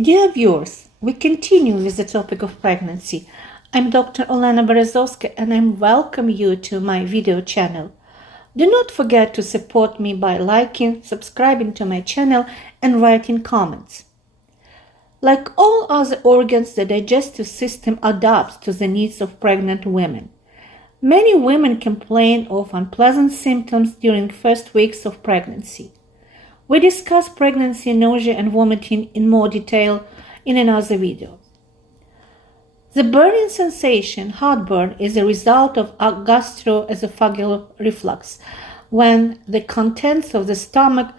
Dear viewers, we continue with the topic of pregnancy. I'm Dr. Olena Berezovska and I welcome you to my video channel. Do not forget to support me by liking, subscribing to my channel and writing comments. Like all other organs, the digestive system adapts to the needs of pregnant women. Many women complain of unpleasant symptoms during first weeks of pregnancy. We discuss pregnancy, nausea and vomiting in more detail in another video. The burning sensation, heartburn, is a result of gastroesophageal reflux, when the contents of the stomach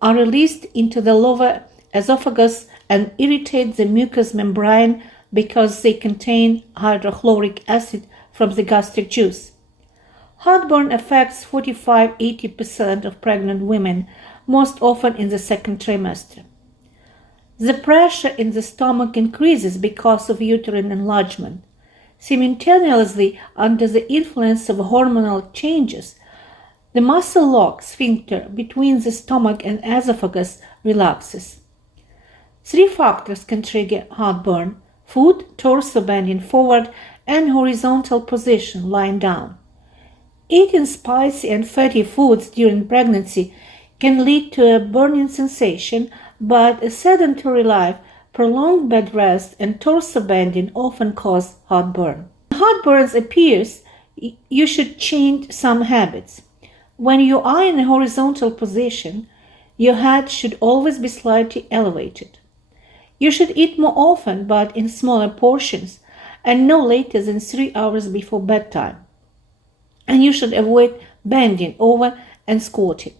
are released into the lower esophagus and irritate the mucous membrane because they contain hydrochloric acid from the gastric juice. Heartburn affects 45–80% of pregnant women, most often in the second trimester. The pressure in the stomach increases because of uterine enlargement. Simultaneously, under the influence of hormonal changes, the muscle lock sphincter between the stomach and esophagus relaxes. Three factors can trigger heartburn: food, torso bending forward, and horizontal position lying down. Eating spicy and fatty foods during pregnancy can lead to a burning sensation, but a sedentary life, prolonged bed rest, and torso bending often cause heartburn. When heartburn appears, you should change some habits. When you are in a horizontal position, your head should always be slightly elevated. You should eat more often, but in smaller portions, and no later than 3 hours before bedtime. And you should avoid bending over and squatting.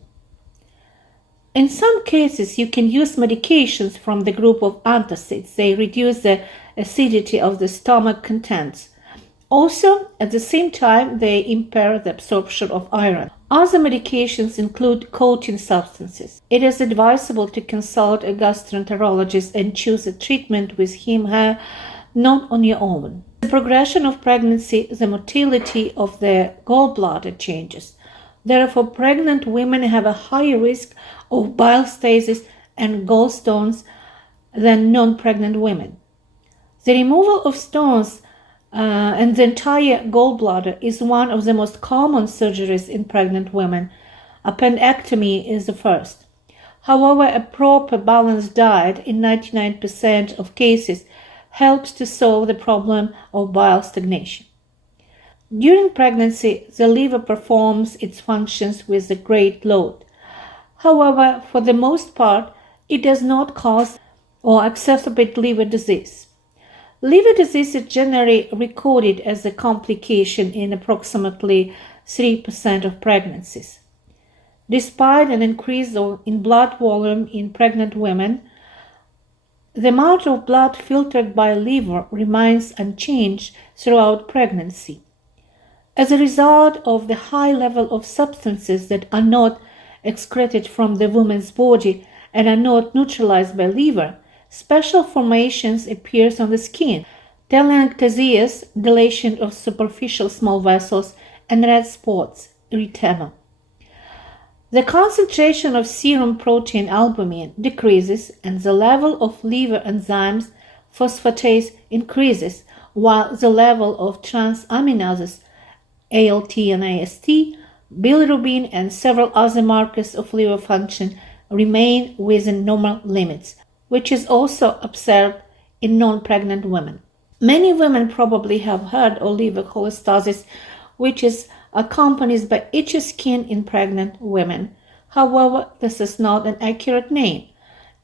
In some cases, you can use medications from the group of antacids. They reduce the acidity of the stomach contents. Also, at the same time, they impair the absorption of iron. Other medications include coating substances. It is advisable to consult a gastroenterologist and choose a treatment with him/her, not on your own. The progression of pregnancy, the motility of the gallbladder changes. Therefore, pregnant women have a higher risk of bile stasis and gallstones than non-pregnant women. The removal of stones and the entire gallbladder is one of the most common surgeries in pregnant women. Appendectomy is the first. However, a proper balanced diet in 99% of cases helps to solve the problem of bile stagnation. During pregnancy, the liver performs its functions with a great load. However, for the most part, it does not cause or exacerbate liver disease. Liver disease is generally recorded as a complication in approximately 3% of pregnancies. Despite an increase in blood volume in pregnant women, the amount of blood filtered by liver remains unchanged throughout pregnancy. As a result of the high level of substances that are not excreted from the woman's body and are not neutralized by liver, special formations appear on the skin: telangiectasias, dilation of superficial small vessels, and red spots, erythema. The concentration of serum protein albumin decreases and the level of liver enzymes phosphatase increases, while the level of transaminases ALT and AST, bilirubin, and several other markers of liver function remain within normal limits, which is also observed in non-pregnant women. Many women probably have heard of liver cholestasis, which is accompanied by itchy skin in pregnant women. However, this is not an accurate name.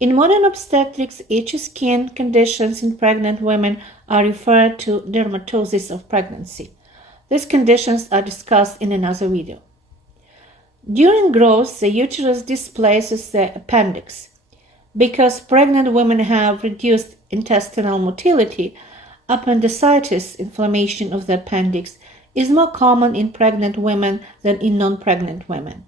In modern obstetrics, itchy skin conditions in pregnant women are referred to dermatosis of pregnancy. These conditions are discussed in another video. During growth, the uterus displaces the appendix. Because pregnant women have reduced intestinal motility, appendicitis, inflammation of the appendix, is more common in pregnant women than in non-pregnant women.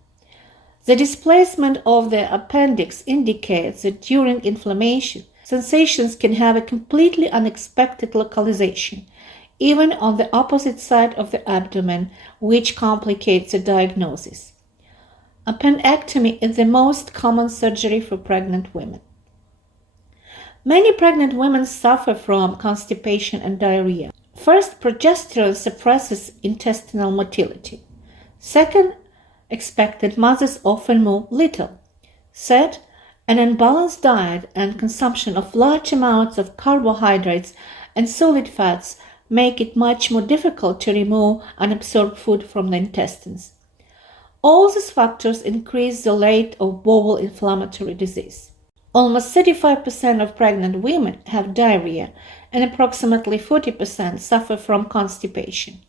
The displacement of the appendix indicates that during inflammation, sensations can have a completely unexpected localization, even on the opposite side of the abdomen, which complicates the diagnosis. Appendectomy is the most common surgery for pregnant women. Many pregnant women suffer from constipation and diarrhea. First, progesterone suppresses intestinal motility. Second, expectant mothers often move little. Third, an unbalanced diet and consumption of large amounts of carbohydrates and solid fats make it much more difficult to remove unabsorbed food from the intestines. All these factors increase the rate of bowel inflammatory disease. Almost 35% of pregnant women have diarrhea and approximately 40% suffer from constipation.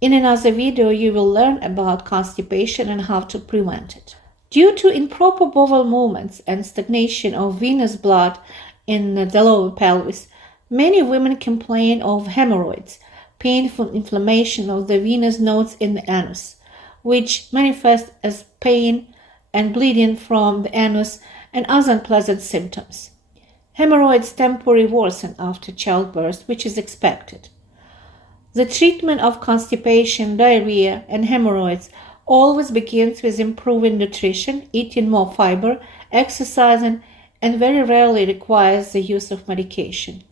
In another video, you will learn about constipation and how to prevent it. Due to improper bowel movements and stagnation of venous blood in the lower pelvis, many women complain of hemorrhoids, painful inflammation of the venous nodes in the anus, which manifest as pain and bleeding from the anus and other unpleasant symptoms. Hemorrhoids temporarily worsen after childbirth, which is expected. The treatment of constipation, diarrhea, and hemorrhoids always begins with improving nutrition, eating more fiber, exercising, and very rarely requires the use of medication.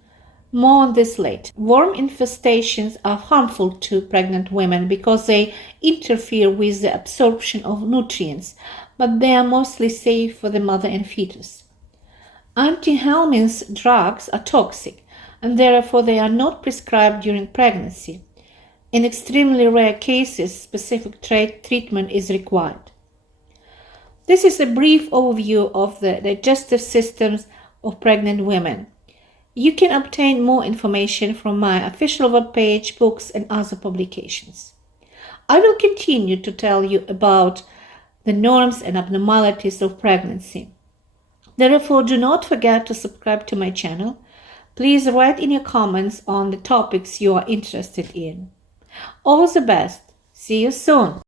More on this later. Worm infestations are harmful to pregnant women because they interfere with the absorption of nutrients, but they are mostly safe for the mother and fetus. Antihistamine drugs are toxic, and therefore they are not prescribed during pregnancy. In extremely rare cases, specific treatment is required. This is a brief overview of the digestive systems of pregnant women. You can obtain more information from my official webpage, books, and other publications. I will continue to tell you about the norms and abnormalities of pregnancy. Therefore, do not forget to subscribe to my channel. Please write in your comments on the topics you are interested in. All the best. See you soon.